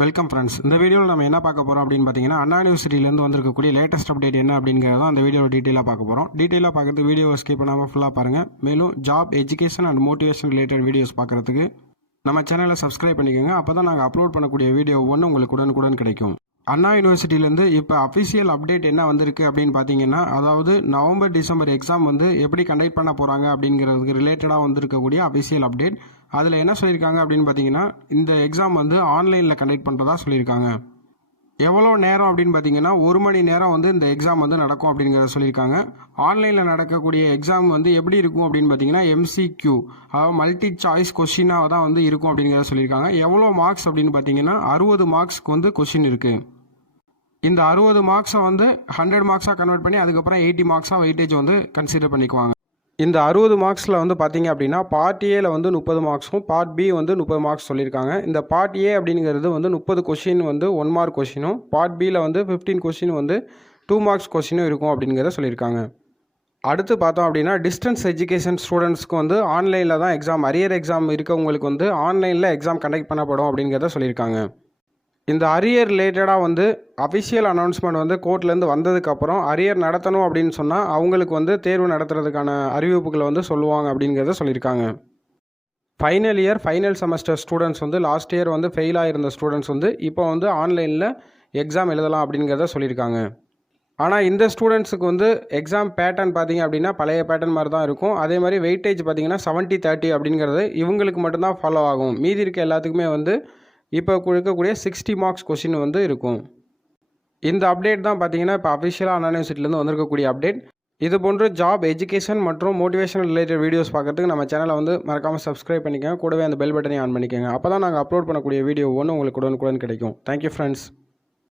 Welcome friends. இந்த வீடியோவில் நம்ம என்ன பார்க்க போகிறோம் அப்படின்னு பார்த்தீங்கன்னா, அண்ணா யூனிவர்சிட்டியிலேருந்து வந்திருக்கக்கூடிய லேட்டஸ்ட் அப்டேட் என்ன அப்படிங்கிறத அந்த வீடியோவில் டீட்டெயிலாக பார்க்க போகிறோம். டீட்டெயிலாக பார்க்கறது வீடியோவை ஸ்கிப் பண்ணாமல் ஃபுல்லாக பாருங்கள். மேலும் job, education and motivation related videos பார்க்குறதுக்கு நம்ம சேனலை சப்ஸ்கிரைப் பண்ணிக்கோங்க. அப்போ தான் நாங்கள் அப்லோட் பண்ணக்கூடிய வீடியோ ஒன்று உங்களுக்கு உடனுக்குடன் கிடைக்கும். அண்ணா யூனிவர்சிட்டியிலேருந்து இப்போ அஃபிஷியல் அப்டேட் என்ன வந்திருக்கு அப்படின்னு பார்த்தீங்கன்னா, அதாவது நவம்பர் டிசம்பர் எக்ஸாம் வந்து எப்படி கண்டக்ட் பண்ண போகிறாங்க அப்படிங்கிறதுக்கு ரிலேட்டடாக வந்திருக்கக்கூடிய அஃபிஷியல் அப்டேட். அதில் என்ன சொல்லியிருக்காங்க அப்படின்னு பார்த்தீங்கன்னா, இந்த எக்ஸாம் வந்து ஆன்லைனில் கண்டக்ட் பண்ணுறதா சொல்லியிருக்காங்க. எவ்வளோ நேரம் அப்படின்னு பார்த்தீங்கன்னா 1 மணி நேரம் வந்து இந்த எக்ஸாம் வந்து நடக்கும் அப்படிங்கிறத சொல்லியிருக்காங்க. ஆன்லைனில் நடக்கக்கூடிய எக்ஸாம் வந்து எப்படி இருக்கும் அப்படின்னு பார்த்தீங்கன்னா MCQ, அதாவது மல்டி சாய்ஸ் கொஷினாக தான் வந்து இருக்கும் அப்படிங்கிறத சொல்லியிருக்காங்க. எவ்வளோ மார்க்ஸ் அப்படின்னு பார்த்தீங்கன்னா 60 மார்க்ஸ்க்கு வந்து கொஷின் இருக்குது. இந்த 60 மார்க்ஸை வந்து 100 மார்க்ஸாக கன்வெர்ட் பண்ணி அதுக்கப்புறம் 80 மார்க்ஸாக வெயிட்டேஜ் வந்து கன்சிடர் பண்ணிக்குவாங்க. இந்த 60 மார்க்ஸில் வந்து பார்த்தீங்க அப்படின்னா பார்ட் ஏல வந்து 30 மார்க்ஸும் பார்ட் பி வந்து 30 மார்க்ஸ் சொல்லியிருக்காங்க. இந்த பார்ட் ஏ அப்படிங்கிறது வந்து 30 கொஷின் வந்து 1 மார்க் கொஷினும், பார்ட் பியில் வந்து 15 கொஷின் வந்து 2 மார்க்ஸ் கொஷினும் இருக்கும் அப்படிங்கிறத சொல்லியிருக்காங்க. அடுத்து பார்த்தோம் அப்படின்னா டிஸ்டன்ஸ் எஜுகேஷன் ஸ்டூடெண்ட்ஸ்க்கு வந்து ஆன்லைனில் தான் எக்ஸாம், அரியர் எக்ஸாம் இருக்கவங்களுக்கு வந்து ஆன்லைனில் எக்ஸாம் கண்டக்ட் பண்ணப்படும் அப்படிங்கிறத சொல்லியிருக்காங்க. இந்த அரியர் ரிலேட்டடாக வந்து அஃபிஷியல் அனௌன்ஸ்மெண்ட் வந்து கோர்ட்லேருந்து வந்ததுக்கப்புறம் அரியர் நடத்தணும் அப்படின்னு சொன்னால் அவங்களுக்கு வந்து தேர்வு நடத்துறதுக்கான அறிவிப்புகளை வந்து சொல்லுவாங்க அப்படிங்கிறத சொல்லியிருக்காங்க. Final year final semester students வந்து லாஸ்ட் இயர் வந்து ஃபெயில் ஆகிருந்த ஸ்டூடெண்ட்ஸ் வந்து இப்போ வந்து ஆன்லைனில் எக்ஸாம் எழுதலாம் அப்படிங்கிறத சொல்லியிருக்காங்க. ஆனால் இந்த ஸ்டூடெண்ட்ஸுக்கு வந்து எக்ஸாம் பேட்டர்ன் பார்த்திங்க அப்படின்னா பழைய பேட்டர்ன் மாதிரி தான் இருக்கும். அதே மாதிரி வெயிட்டேஜ் பார்த்திங்கன்னா 70-30 அப்படிங்கிறது இவங்களுக்கு மட்டும்தான் ஃபாலோ ஆகும். மீதி இருக்க எல்லாத்துக்குமே வந்து இப்போ கொடுக்கக்கூடிய 60 மார்க்ஸ் கொஷின் வந்து இருக்கும். இந்த அப்டேட் தான் பார்த்தீங்கன்னா இப்போ அஃபிஷியலாக அண்ணா யூனிவர்சிட்டியிலேருந்து வந்திருக்கக்கூடிய அப்டேட். இது போன்ற ஜாப், எஜுகேஷன் மற்றும் மோட்டிவேஷன் ரிலேட்டட் வீடியோஸ் பார்க்கறதுக்கு நம்ம சேனலை வந்து மறக்காமல் சப்ஸ்கிரைப் பண்ணிக்கோங்க. கூடவே அந்த பெல் பட்டனையும் ஆன் பண்ணிக்கோங்க. அப்போ தான் நாங்கள் அப்லோட் பண்ணக்கூடிய வீடியோ ஒன்று உங்களுக்கு உடனுக்குடன் கிடைக்கும். Thank you friends.